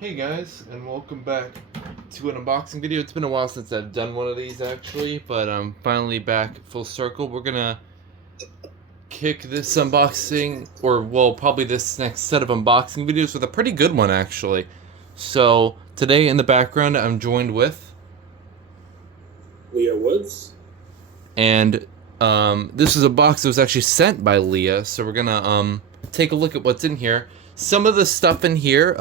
Hey guys, and welcome back to an unboxing video. It's been a while since I've done one of these actually, but I'm finally back full circle. We're gonna kick this unboxing, or well, probably this next set of unboxing videos with a pretty good one actually. So today in the background I'm joined with Leah Woods. And this is a box that was actually sent by Leah, so we're gonna take a look at what's in here. Some of the stuff in here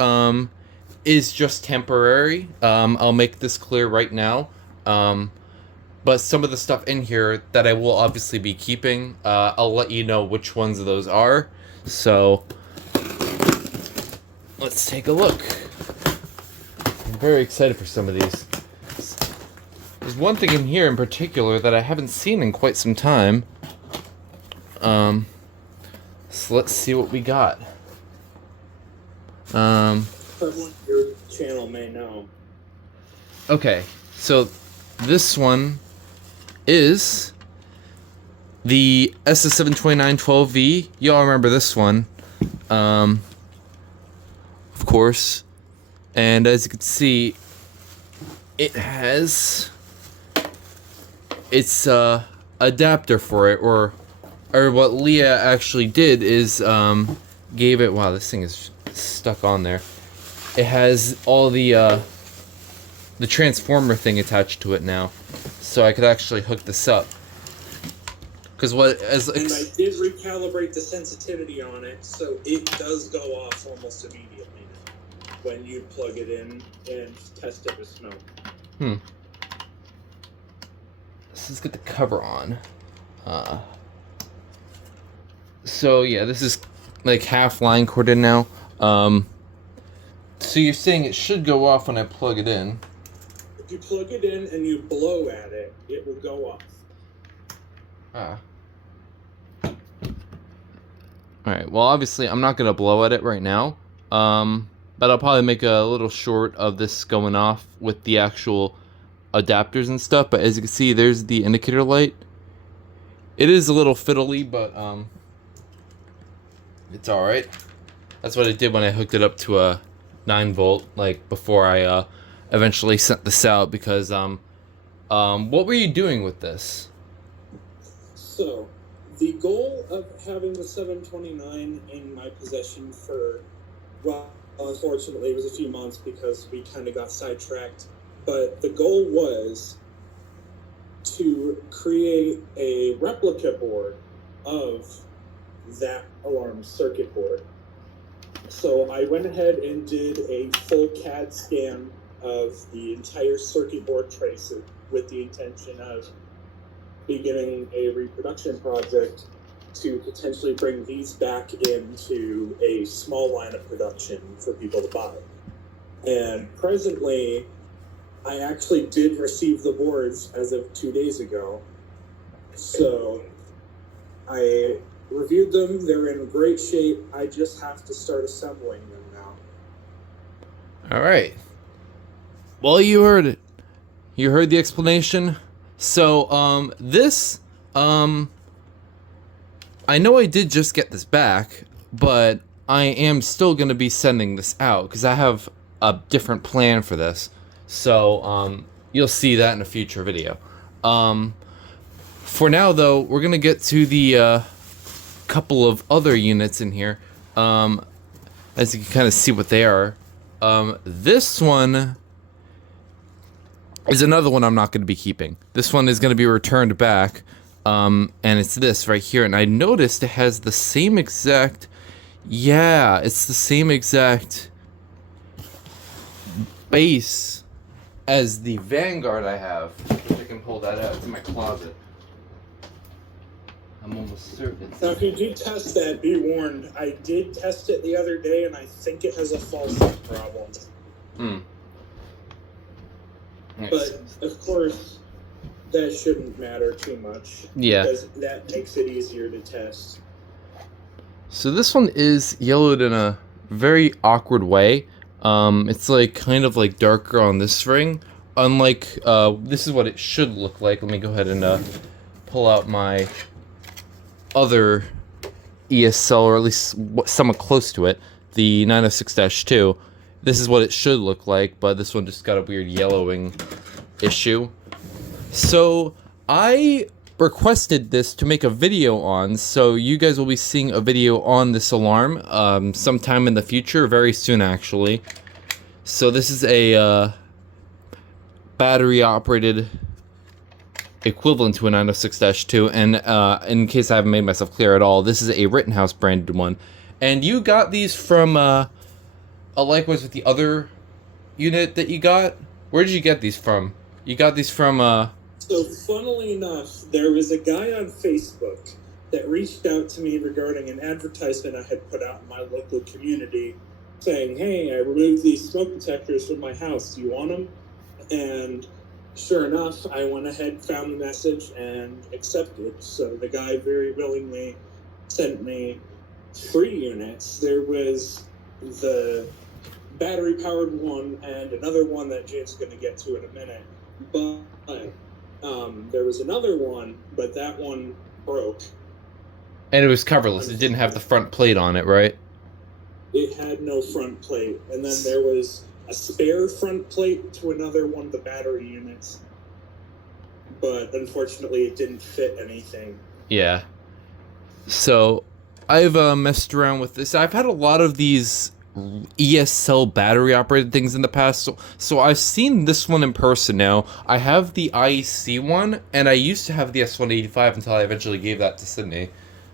is just temporary. I'll make this clear right now. But some of the stuff in here that I will obviously be keeping, I'll let you know which ones of those are. So let's take a look. I'm very excited for some of these. There's one thing in here in particular that I haven't seen in quite some time. So let's see what we got. Everyone on your channel may know. Okay, so this one is the SS729-12V. Y'all remember this one, of course. And as you can see, it has its adapter for it, or what Leah actually did is gave it. Wow, this thing is stuck on there. It has all the transformer thing attached to it now, so I could actually hook this up. Because and I did recalibrate the sensitivity on it, so it does go off almost immediately when you plug it in and test it with smoke. Let's just get the cover on. So yeah, this is like half line corded now. So you're saying it should go off when I plug it in? If you plug it in and you blow at it, it will go off. Alright, well obviously I'm not going to blow at it right now. But I'll probably make a little short of this going off with the actual adapters and stuff. But as you can see, there's the indicator light. It is a little fiddly, but it's alright. That's what I did when I hooked it up to a 9-volt, like before I eventually sent this out, because what were you doing with this? So the goal of having the 729 in my possession for, well, unfortunately it was a few months because we kind of got sidetracked, but the goal was to create a replica board of that alarm circuit board. So I went ahead and did a full CAD scan of the entire circuit board tracer with the intention of beginning a reproduction project to potentially bring these back into a small line of production for people to buy. And presently, I actually did receive the boards as of 2 days ago. So I reviewed them. They're in great shape. I just have to start assembling them now. All right. Well, you heard it. You heard the explanation. So, this, I know I did just get this back, but I am still going to be sending this out because I have a different plan for this. So, you'll see that in a future video. For now, though, we're going to get to the, couple of other units in here, as you can kind of see what they are. This one is another one I'm not going to be keeping. This one is going to be returned back, and it's this right here. And I noticed it has the same exact, yeah, it's the same exact base as the Vanguard I have. I can pull that out. It's in my closet. I'm almost certain. Now, if you do test that, be warned. I did test it the other day, and I think it has a false set problem. But, of course, that shouldn't matter too much. Yeah. Because that makes it easier to test. So this one is yellowed in a very awkward way. It's like kind of like darker on this ring. Unlike, this is what it should look like. Let me go ahead and pull out my other ESL, or at least somewhat close to it, the 906-2, This is what it should look like, but this one just got a weird yellowing issue. So I requested this to make a video on, so you guys will be seeing a video on this alarm sometime in the future, very soon actually. So this is a battery operated equivalent to a 906-2, and in case I haven't made myself clear at all, this is a Rittenhouse branded one. And you got these from likewise with the other unit that you got. Where did you get these from? You got these from So, funnily enough, there was a guy on Facebook that reached out to me regarding an advertisement I had put out in my local community saying, hey, I removed these smoke detectors from my house. Do you want them? And sure enough, I went ahead, found the message, and accepted. So the guy very willingly sent me 3 units. There was the battery-powered one and another one that James is going to get to in a minute. But there was another one, but that one broke. And it was coverless. It didn't have the front plate on it, right? It had no front plate. And then there was a spare front plate to another one of the battery units. But unfortunately, it didn't fit anything. Yeah. So, I've messed around with this. I've had a lot of these ESL battery operated things in the past, so I've seen this one in person now. I have the IEC one, and I used to have the S185 until I eventually gave that to Sydney.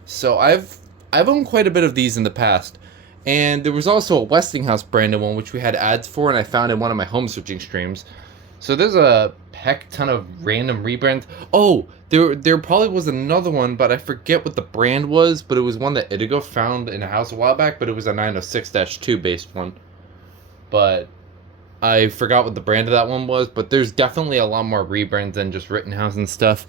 So I've owned quite a bit of these in the past. And there was also a Westinghouse branded one, which we had ads for, and I found in one of my home searching streams. So there's a heck ton of random rebrands. Oh, there probably was another one, but I forget what the brand was, but it was one that Itigo found in a house a while back, but it was a 906-2 based one. But I forgot what the brand of that one was, but there's definitely a lot more rebrands than just Rittenhouse and stuff.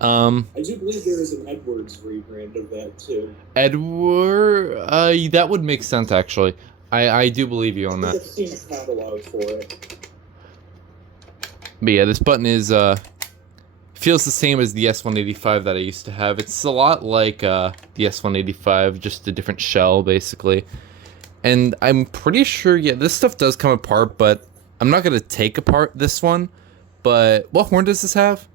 I do believe there is an Edwards rebrand of that too. Edward, that would make sense actually. I do believe you on that. I've seen a catalog for it. But yeah, this button is feels the same as the S185 that I used to have. It's a lot like the S185, just a different shell basically. And I'm pretty sure, yeah, this stuff does come apart, but I'm not gonna take apart this one. But what horn does this have?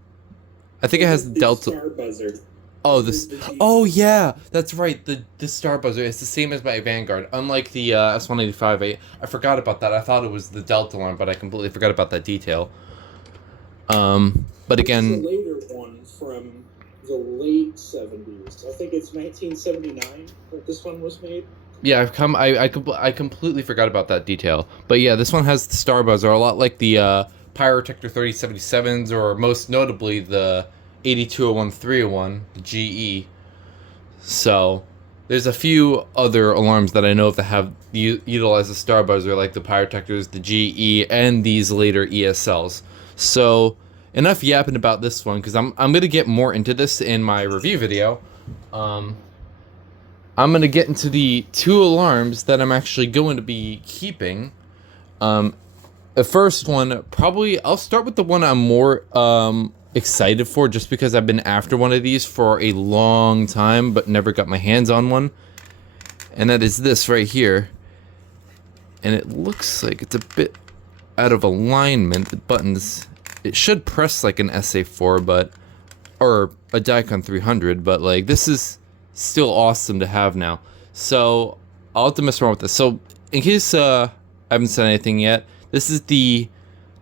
I think it has the Delta. Star buzzer. Oh, this. Oh, yeah, that's right. The star buzzer is the same as my Vanguard. Unlike the S185, I forgot about that. I thought it was the Delta alarm, but I completely forgot about that detail. But again, it's a later one from the late 70s. I think it's 1979 that this one was made. Yeah, I completely forgot about that detail. But yeah, this one has the star buzzer, a lot like the Pyrotector 3077s, or most notably the 8201301, the GE. So there's a few other alarms that I know of that have utilize the star buzzer, like the Pyrotectors, the GE, and these later ESLs. So enough yapping about this one, because I'm gonna get more into this in my review video. I'm gonna get into the 2 alarms that I'm actually going to be keeping. The first one, probably, I'll start with the one I'm more excited for, just because I've been after one of these for a long time, but never got my hands on one. And that is this right here. And it looks like it's a bit out of alignment. The buttons, it should press like an SA-4, but, or a Dicon 300, but like, this is still awesome to have now. So, I'll have to mess around with this. So, in case I haven't said anything yet, this is the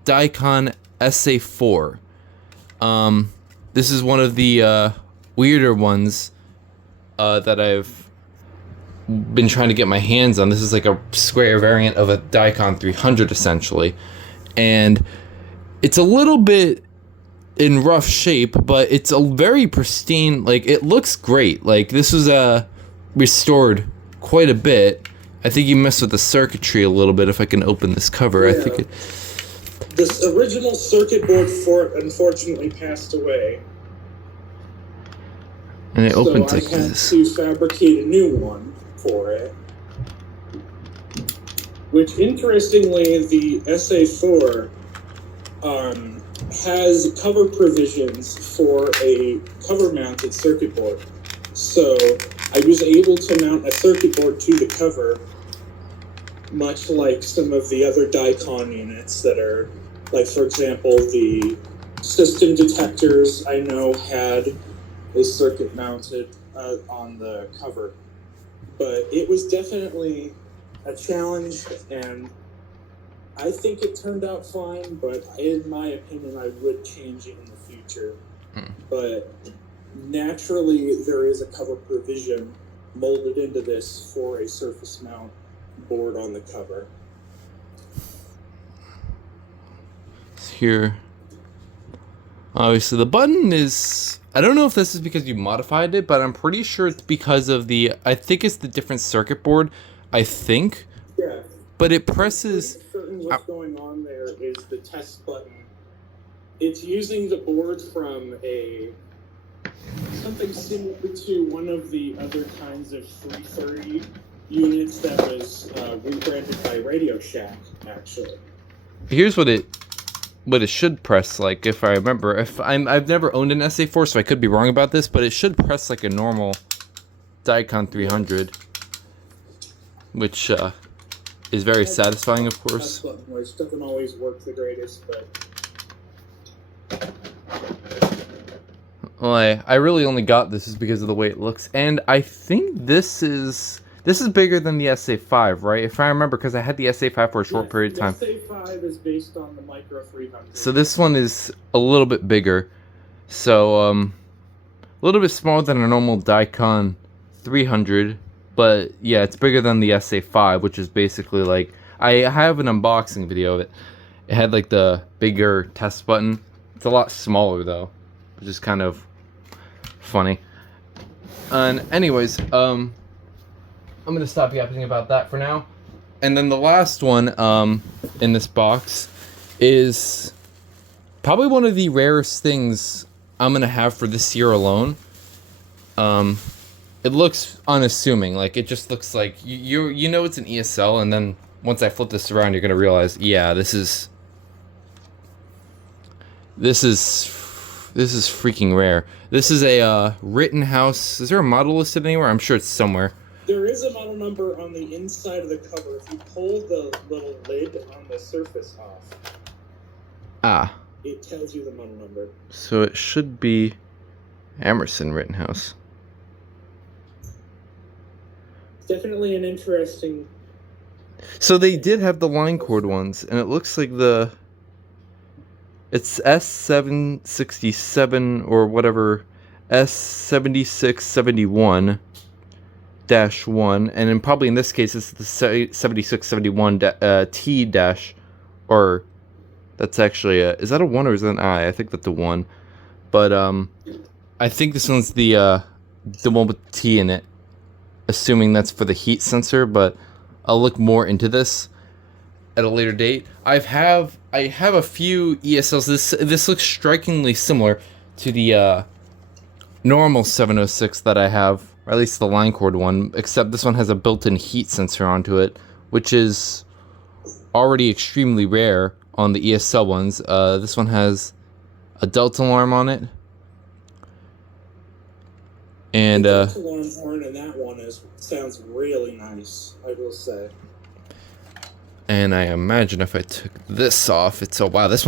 Dicon SA4. This is one of the weirder ones that I've been trying to get my hands on. This is like a square variant of a Dicon 300 essentially. And it's a little bit in rough shape, but it's a very pristine, like, it looks great. Like, this was restored quite a bit. I think you messed with the circuitry a little bit. If I can open this cover, yeah. I think it... This original circuit board for it unfortunately passed away. And it opens like so I had this. to fabricate a new one for it. Which, interestingly, the SA4 has cover provisions for a cover-mounted circuit board. So I was able to mount a circuit board to the cover much like some of the other Dicon units that are, like, for example, the system detectors I know had a circuit mounted on the cover. But it was definitely a challenge, and I think it turned out fine, but in my opinion, I would change it in the future. But naturally, there is a cover provision molded into this for a surface mount board on the cover. Here, obviously the button is, I don't know if this is because you modified it, but I'm pretty sure it's because of the, I think it's the different circuit board, I think. Yeah. But it presses... Certain what's going on there is the test button. It's using the board from something similar to one of the other kinds of 330 units that was rebranded by Radio Shack, actually. Here's what it should press like, if I remember. I've never owned an SA4, so I could be wrong about this, but it should press like a normal Dicon 300, which is very satisfying, of course. Which doesn't always work the greatest, but... Well, I really only got this is because of the way it looks, and I think this is bigger than the SA5, right? If I remember, because I had the SA5 for a short period of time. The SA5 is based on the Micro 300. So this one is a little bit bigger, so a little bit smaller than a normal Dicon 300, but yeah, it's bigger than the SA5, which is basically like, I have an unboxing video of it. It had like the bigger test button. It's a lot smaller though, which is kind of funny. And anyways, I'm gonna stop yapping about that for now. And then the last one in this box is probably one of the rarest things I'm gonna have for this year alone. It looks unassuming, like it just looks like you know it's an ESL, and then once I flip this around, you're gonna realize, yeah, this is freaking rare. This is a Rittenhouse. Is there a model listed anywhere? I'm sure it's somewhere. There is a model number on the inside of the cover. If you pull the little lid on the surface off, it tells you the model number. So it should be Emerson Rittenhouse. Definitely an interesting... So they did have the line cord ones, and it looks like it's S767 or whatever, S7671-1, and then probably in this case it's the 7671-T dash, or that's actually is that a 1 or is that an I? I think that's a 1, but I think this one's the one with T in it, assuming that's for the heat sensor, but I'll look more into this at a later date. I have a few ESLs. This looks strikingly similar to the normal 706 that I have, or at least the line cord one, except this one has a built-in heat sensor onto it, which is already extremely rare on the ESL ones. This one has a delta alarm on it, and the delta alarm horn in that one sounds really nice, I will say. And I imagine if I took this off, it's, oh wow, this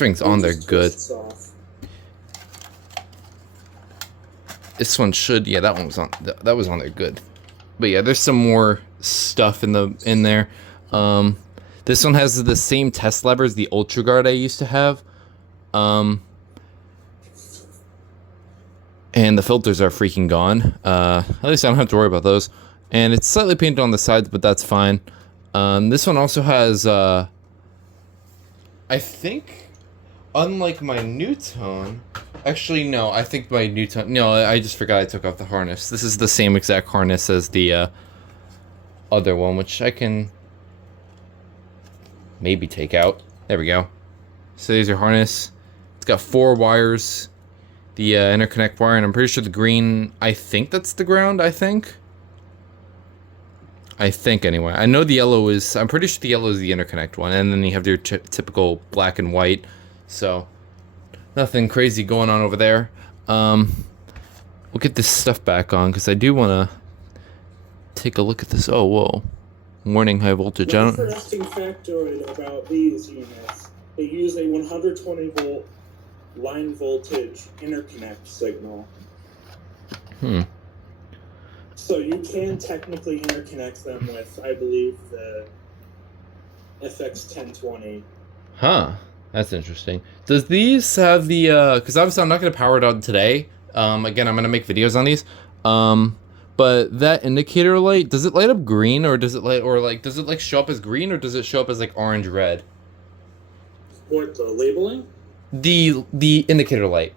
ring's on there good. This one should, yeah, that one was on, that was on there good. But yeah, there's some more stuff in there. This one has the same test lever as the Ultra Guard I used to have. And the filters are freaking gone. At least I don't have to worry about those. And it's slightly painted on the sides, but that's fine. This one also has, I think, unlike my Newtone, actually, no, I think my Newtone, no, I just forgot I took off the harness. This is the same exact harness as the, other one, which I can maybe take out. There we go. So there's your harness. It's got 4 wires, the, interconnect wire, and I'm pretty sure the green, I think that's the ground, I think anyway. I know the yellow is, I'm pretty sure the yellow is the interconnect one, and then you have your typical black and white, so nothing crazy going on over there. We'll get this stuff back on, because I do want to take a look at this. Oh, whoa. Warning, high voltage. One interesting factoid about these units, they use a 120 volt line voltage interconnect signal. So you can technically interconnect them with, I believe, the FX1020. Huh. That's interesting. Does these have the, because obviously I'm not going to power it on today. Again, I'm going to make videos on these. But that indicator light, does it light up green, or does it light, or like, does it like show up as green, or does it show up as like orange red? What, the labeling? The indicator light.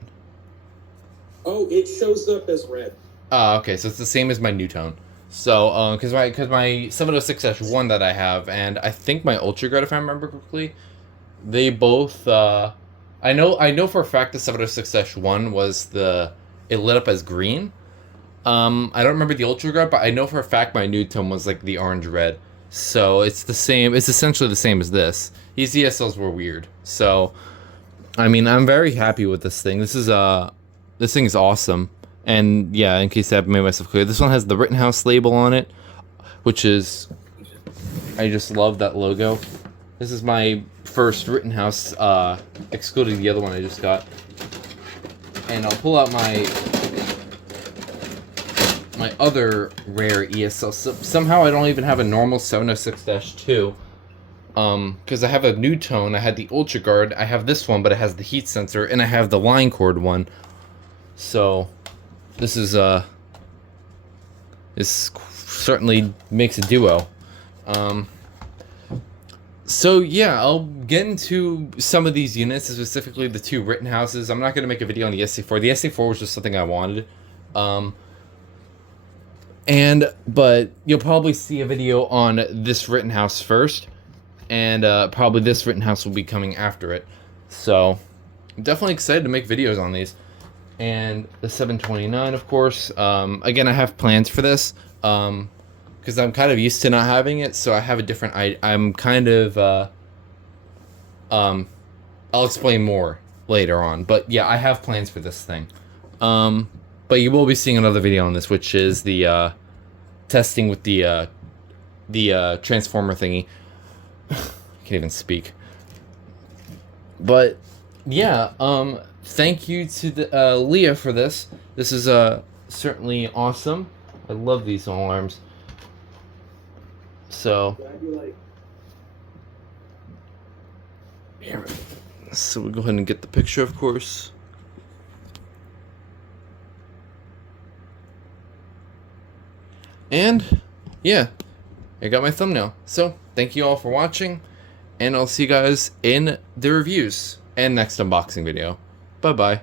Oh, it shows up as red. Okay, so it's the same as my new tone. So, because my 706-1 that I have, and I think my Ultra Grid, if I remember correctly, they both, I know for a fact the 706-1 was it lit up as green. I don't remember the Ultra Grid, but I know for a fact my new tone was like the orange red. So it's the same, it's essentially the same as this. These ESLs were weird. So, I mean, I'm very happy with this thing. This thing is awesome. And yeah, in case I haven't made myself clear, this one has the Rittenhouse label on it, which is, I just love that logo. This is my first Rittenhouse, excluding the other one I just got. And I'll pull out my other rare ESL. So somehow I don't even have a normal 706-2. Because I have a new tone. I had the Ultra Guard. I have this one, but it has the heat sensor, and I have the line cord one. So this is this certainly makes a duo. So yeah, I'll get into some of these units, specifically the two Rittenhouses. I'm not going to make a video on the SA-4. The SA-4 was just something I wanted. But you'll probably see a video on this Rittenhouse first, and probably this Rittenhouse will be coming after it. So I'm definitely excited to make videos on these. And the 729, of course. Again, I have plans for this, because I'm kind of used to not having it, so I have a different, I'm kind of, I'll explain more later on, but yeah, I have plans for this thing. But you will be seeing another video on this, which is the, testing with the transformer thingy. I can't even speak. But, yeah, thank you to the, Leah for this. This is, certainly awesome. I love these alarms. So, so we'll go ahead and get the picture, of course. And, yeah, I got my thumbnail. So, thank you all for watching, and I'll see you guys in the reviews and next unboxing video. Bye-bye.